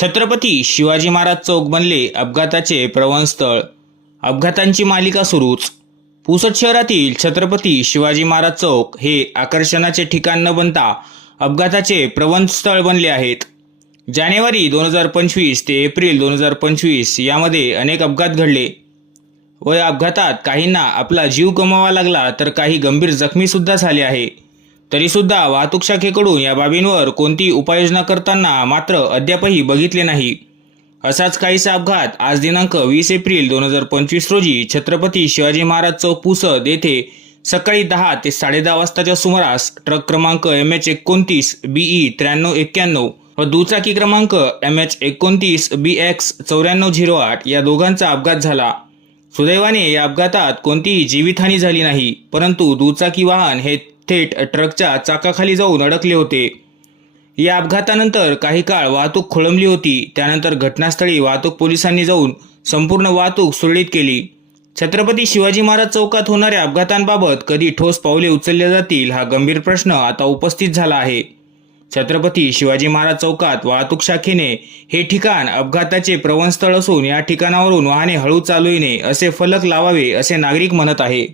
छत्रपती शिवाजी महाराज चौक बनले अपघाताचे प्रवणस्थळ. अपघातांची मालिका सुरूच. पुसद शहरातील छत्रपती शिवाजी महाराज चौक हे आकर्षणाचे ठिकाण न बनता अपघाताचे प्रवणस्थळ बनले आहेत. जानेवारी दोन हजार पंचवीस ते एप्रिल दोन हजार पंचवीस यामध्ये अनेक अपघात घडले. व या अपघातात काहींना आपला जीव गमवावा लागला तर काही गंभीर जखमीसुद्धा झाले आहे. तरीसुद्धा वाहतूक शाखेकडून या बाबींवर कोणती उपाययोजना करताना मात्र अद्यापही बघितले नाही. असाच काहीसा अपघात आज दिनांक वीस एप्रिल दोन हजार पंचवीस रोजी छत्रपती शिवाजी महाराज चौक पुसद येथे सकाळी दहा ते साडेदहा वाजताच्या सुमारास ट्रक क्रमांक एम एच एकोणतीस बीई त्र्याण्णव एक्क्याण्णव व दुचाकी क्रमांक एम एच एकोणतीस बी एक्स चौऱ्याण्णव झिरो आठ या दोघांचा अपघात झाला. सुदैवाने या अपघातात कोणतीही जीवितहानी झाली नाही परंतु दुचाकी वाहन हे थेट ट्रकच्या चाकाखाली जाऊन अडकले होते. या अपघातानंतर काही काळ वाहतूक खोळंबली होती. त्यानंतर घटनास्थळी वाहतूक पोलिसांनी जाऊन संपूर्ण वाहतूक सुरळीत केली. छत्रपती शिवाजी महाराज चौकात होणाऱ्या अपघातांबाबत कधी ठोस पावले उचलले जातील हा गंभीर प्रश्न आता उपस्थित झाला आहे. छत्रपती शिवाजी महाराज चौकात वाहतूक शाखेने हे ठिकाण अपघाताचे प्रवणस्थळ असून या ठिकाणावरून वाहने हळू चालविणे असे फलक लावावे असे नागरिक म्हणत आहे.